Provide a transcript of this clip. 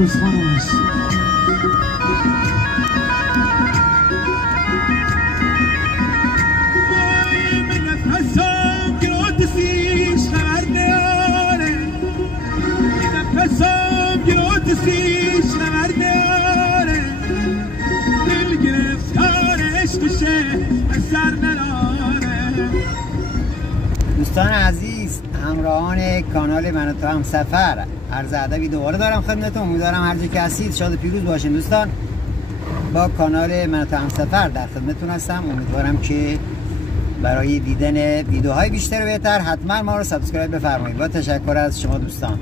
روزخانش دوستان عزیز، همراهان کانال من و تو همسفر، عرض ادبی دوباره دارم خدمتتون. امیدوارم هر جا که هستید شاد و پیروز باشین. دوستان، با کانال من و تو همسفر در خدمتتون هستم. امیدوارم که برای دیدن ویدیوهای بیشتر و بهتر حتما ما رو سابسکرایب بفرمایید. با تشکر از شما دوستان.